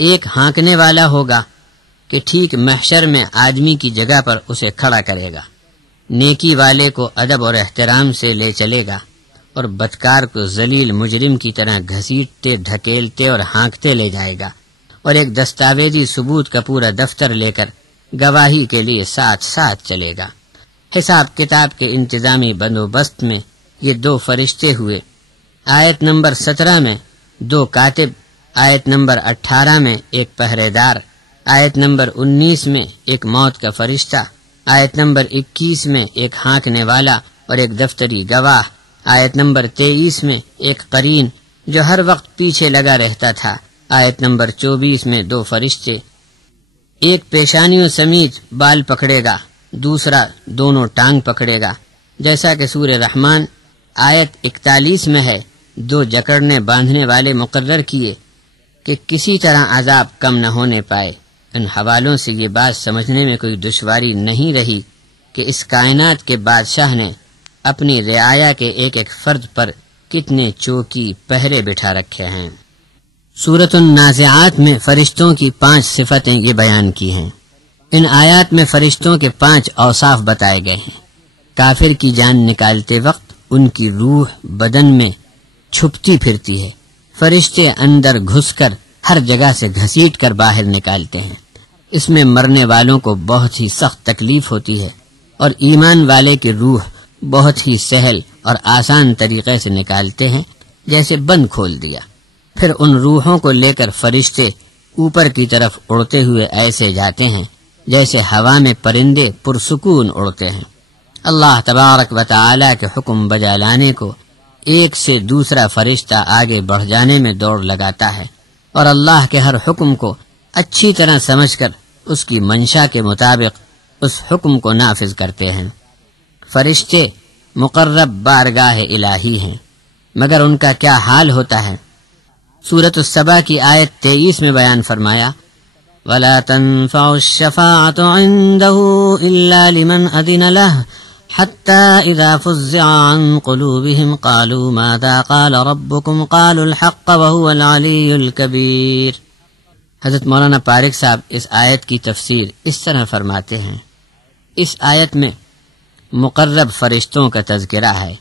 ایک ہانکنے والا ہوگا کہ ٹھیک محشر میں آدمی کی جگہ پر اسے کھڑا کرے گا، نیکی والے کو ادب اور احترام سے لے چلے گا اور بدکار کو ذلیل مجرم کی طرح گھسیٹتے دھکیلتے اور ہانکتے لے جائے گا، اور ایک دستاویزی ثبوت کا پورا دفتر لے کر گواہی کے لیے ساتھ ساتھ چلے گا۔ حساب کتاب کے انتظامی بندوبست میں یہ 2 فرشتے ہوئے۔ آیت نمبر 17 میں 2 کاتب، آیت نمبر 18 میں ایک پہرے دار، آیت نمبر 19 میں ایک موت کا فرشتہ، آیت نمبر 21 میں ایک ہانکنے والا اور ایک دفتری گواہ، آیت نمبر 23 میں ایک قرین جو ہر وقت پیچھے لگا رہتا تھا، آیت نمبر 24 میں 2 فرشتے۔ ایک پیشانیوں سمیت بال پکڑے گا، دوسرا دونوں ٹانگ پکڑے گا، جیسا کہ سورہ رحمان آیت 41 میں ہے۔ 2 جکڑنے باندھنے والے مقرر کیے کہ کسی طرح عذاب کم نہ ہونے پائے۔ ان حوالوں سے یہ بات سمجھنے میں کوئی دشواری نہیں رہی کہ اس کائنات کے بادشاہ نے اپنی رعایا کے ایک ایک فرد پر کتنے چوکی پہرے بٹھا رکھے ہیں۔ سورۃ النازعات میں فرشتوں کی 5 صفتیں یہ بیان کی ہیں۔ ان آیات میں فرشتوں کے 5 اوصاف بتائے گئے ہیں۔ کافر کی جان نکالتے وقت ان کی روح بدن میں چھپتی پھرتی ہے، فرشتے اندر گھس کر ہر جگہ سے گھسیٹ کر باہر نکالتے ہیں۔ اس میں مرنے والوں کو بہت ہی سخت تکلیف ہوتی ہے، اور ایمان والے کی روح بہت ہی سہل اور آسان طریقے سے نکالتے ہیں، جیسے بند کھول دیا۔ پھر ان روحوں کو لے کر فرشتے اوپر کی طرف اڑتے ہوئے ایسے جاتے ہیں جیسے ہوا میں پرندے پرسکون اڑتے ہیں۔ اللہ تبارک و تعالی کے حکم بجا لانے کو ایک سے دوسرا فرشتہ آگے بڑھ جانے میں دوڑ لگاتا ہے، اور اللہ کے ہر حکم کو اچھی طرح سمجھ کر اس کی منشا کے مطابق اس حکم کو نافذ کرتے ہیں۔ فرشتے مقرب بارگاہ الہی ہیں، مگر ان کا کیا حال ہوتا ہے؟ سورۃ السبا کی آیت 23 میں بیان فرمایا، وَلَا تَنفَعُ الشَّفَاعَةُ عِندَهُ إِلَّا لِمَنْ أَذِنَ لَهُ حَتَّى إِذَا فُزِّعَ عَنْ قُلُوبِهِمْ قَالُوا مَاذَا قَالَ رَبُّكُمْ قَالُوا الْحَقَّ وَهُوَ الْعَلِيُّ الْكَبِيرُ۔ حضرت مولانا طارق صاحب اس آیت کی تفسیر اس طرح فرماتے ہیں، اس آیت میں مقرب فرشتوں کا تذکرہ ہے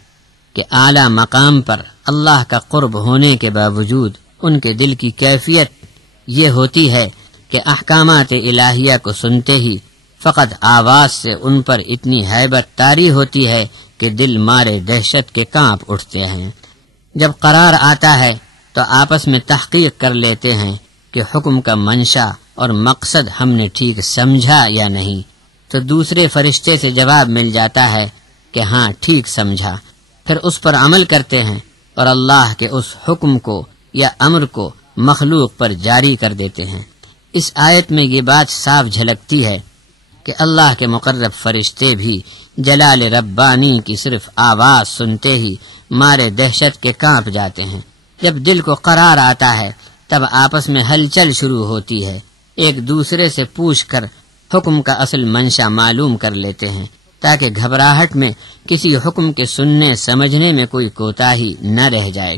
کہ اعلیٰ مقام پر اللہ کا قرب ہونے کے باوجود ان کے دل کی کیفیت یہ ہوتی ہے کہ احکامات الہیہ کو سنتے ہی فقط آواز سے ان پر اتنی ہیبت طاری ہوتی ہے کہ دل مارے دہشت کے کانپ اٹھتے ہیں۔ جب قرار آتا ہے تو آپس میں تحقیق کر لیتے ہیں کہ حکم کا منشا اور مقصد ہم نے ٹھیک سمجھا یا نہیں، تو دوسرے فرشتے سے جواب مل جاتا ہے کہ ہاں ٹھیک سمجھا، پھر اس پر عمل کرتے ہیں اور اللہ کے اس حکم کو یا امر کو مخلوق پر جاری کر دیتے ہیں۔ اس آیت میں یہ بات صاف جھلکتی ہے کہ اللہ کے مقرب فرشتے بھی جلال ربانی کی صرف آواز سنتے ہی مارے دہشت کے کانپ جاتے ہیں۔ جب دل کو قرار آتا ہے تب آپس میں ہلچل شروع ہوتی ہے، ایک دوسرے سے پوچھ کر حکم کا اصل منشا معلوم کر لیتے ہیں تاکہ گھبراہٹ میں کسی حکم کے سننے سمجھنے میں کوئی کوتاہی نہ رہ جائے۔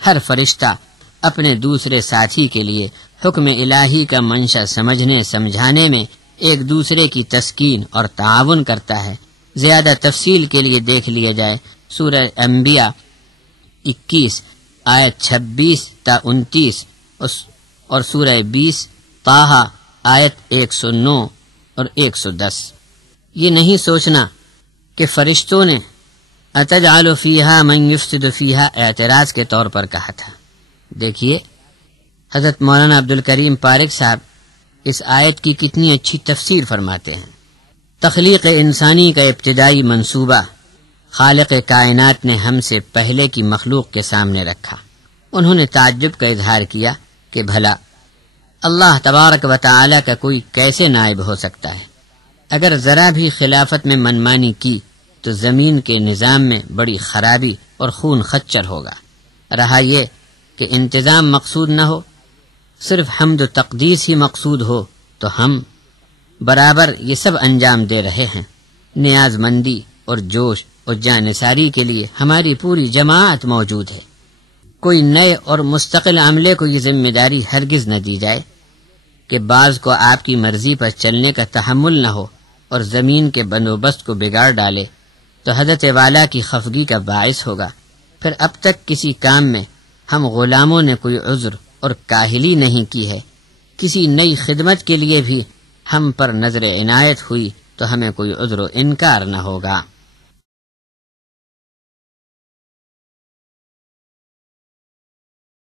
ہر فرشتہ اپنے دوسرے ساتھی کے لیے حکم الہی کا منشا سمجھنے سمجھانے میں ایک دوسرے کی تسکین اور تعاون کرتا ہے۔ زیادہ تفصیل کے لیے دیکھ لیا جائے سورہ انبیاء 21 آیت 26 تا 29 اور سورہ 20 طٰہٰ آیت 109 اور 110۔ یہ نہیں سوچنا کہ فرشتوں نے اتجعل فیہا من یفسد فیہا اعتراض کے طور پر کہا تھا۔ دیکھیے حضرت مولانا عبدالکریم پارق صاحب اس آیت کی کتنی اچھی تفسیر فرماتے ہیں۔ تخلیق انسانی کا ابتدائی منصوبہ خالق کائنات نے ہم سے پہلے کی مخلوق کے سامنے رکھا۔ انہوں نے تعجب کا اظہار کیا کہ بھلا اللہ تبارک و تعالی کا کوئی کیسے نائب ہو سکتا ہے؟ اگر ذرا بھی خلافت میں منمانی کی تو زمین کے نظام میں بڑی خرابی اور خون خچر ہوگا۔ رہا یہ کہ انتظام مقصود نہ ہو، صرف حمد و تقدیس ہی مقصود ہو تو ہم برابر یہ سب انجام دے رہے ہیں۔ نیاز مندی اور جوش اور جانثاری کے لیے ہماری پوری جماعت موجود ہے۔ کوئی نئے اور مستقل عملے کو یہ ذمہ داری ہرگز نہ دی جائے کہ بعض کو آپ کی مرضی پر چلنے کا تحمل نہ ہو اور زمین کے بندوبست کو بگاڑ ڈالے تو حضرت والا کی خفگی کا باعث ہوگا۔ پھر اب تک کسی کام میں ہم غلاموں نے کوئی عذر اور کاہلی نہیں کی ہے، کسی نئی خدمت کے لیے بھی ہم پر نظر عنایت ہوئی تو ہمیں کوئی عذر و انکار نہ ہوگا۔